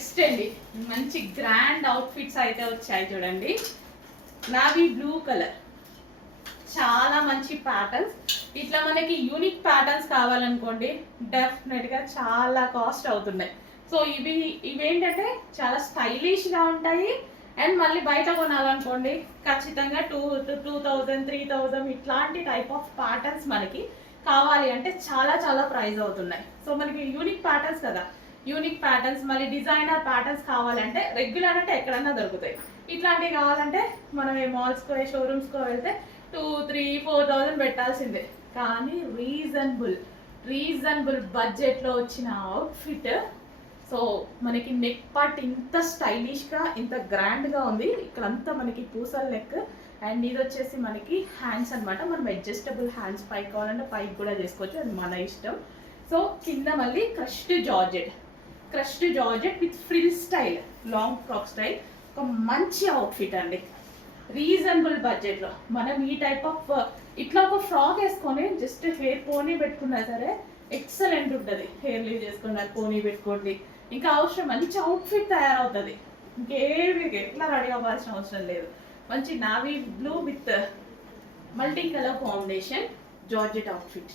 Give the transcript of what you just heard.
Next అండి మంచి grand outfits అయితే వచ్చాయి చూడండి. నావీ బ్లూ కలర్, చాలా మంచి ప్యాటర్న్స్. ఇట్లా మనకి యూనిక్ ప్యాటర్న్స్ కావాలనుకోండి డెఫినెట్గా చాలా కాస్ట్ అవుతున్నాయి. సో ఇవేంటంటే చాలా స్టైలిష్గా ఉంటాయి. అండ్ మళ్ళీ బయట కొనాలనుకోండి ఖచ్చితంగా 2000 3000 ఇట్లాంటి టైప్ ఆఫ్ ప్యాటర్న్స్ మనకి కావాలి అంటే చాలా చాలా ప్రైస్ అవుతున్నాయి. సో మనకి యూనిక్ ప్యాటర్న్స్ కదా, యూనిక్ ప్యాటర్న్స్ మళ్ళీ డిజైనర్ ప్యాటర్న్స్ కావాలంటే రెగ్యులర్ అంటే ఎక్కడన్నా దొరుకుతాయి. ఇట్లాంటివి కావాలంటే మనం ఏ మాల్స్కో ఏ షోరూమ్స్కో వెళ్తే 2,000-3,000-4,000 పెట్టాల్సిందే. కానీ రీజనబుల్ బడ్జెట్లో వచ్చిన అవుట్ఫిట్. సో మనకి నెక్ పార్ట్ ఇంత స్టైలిష్గా ఇంత గ్రాండ్గా ఉంది. ఇక్కడంతా మనకి పూసల నెక్. అండ్ ఇది వచ్చేసి మనకి హ్యాండ్స్ అనమాట. మనం అడ్జస్టబుల్ హ్యాండ్స్ పైకి కావాలంటే పైకి కూడా చేసుకోవచ్చు, అది మన ఇష్టం. సో కింద మళ్ళీ crushed georgette with frill style, long frock style. ఒక మంచి అవుట్ఫిట్ అండి రీజనబుల్ బడ్జెట్లో. మనం ఈ టైప్ ఆఫ్ ఇట్లా ఒక ఫ్రాక్ వేసుకొని జస్ట్ హెయిర్ పోనీ పెట్టుకున్నా సరే ఎక్సలెంట్ ఉంటుంది. హెయిర్ లీవ్ చేసుకున్నారు, పోనీ పెట్టుకోండి, ఇంకా అవసరం మంచి అవుట్ఫిట్ తయారవుతుంది. ఇంకేమి ఎట్లా రెడీ అవ్వాల్సిన అవసరం లేదు. మంచి navy blue with multi colour combination georgette outfit.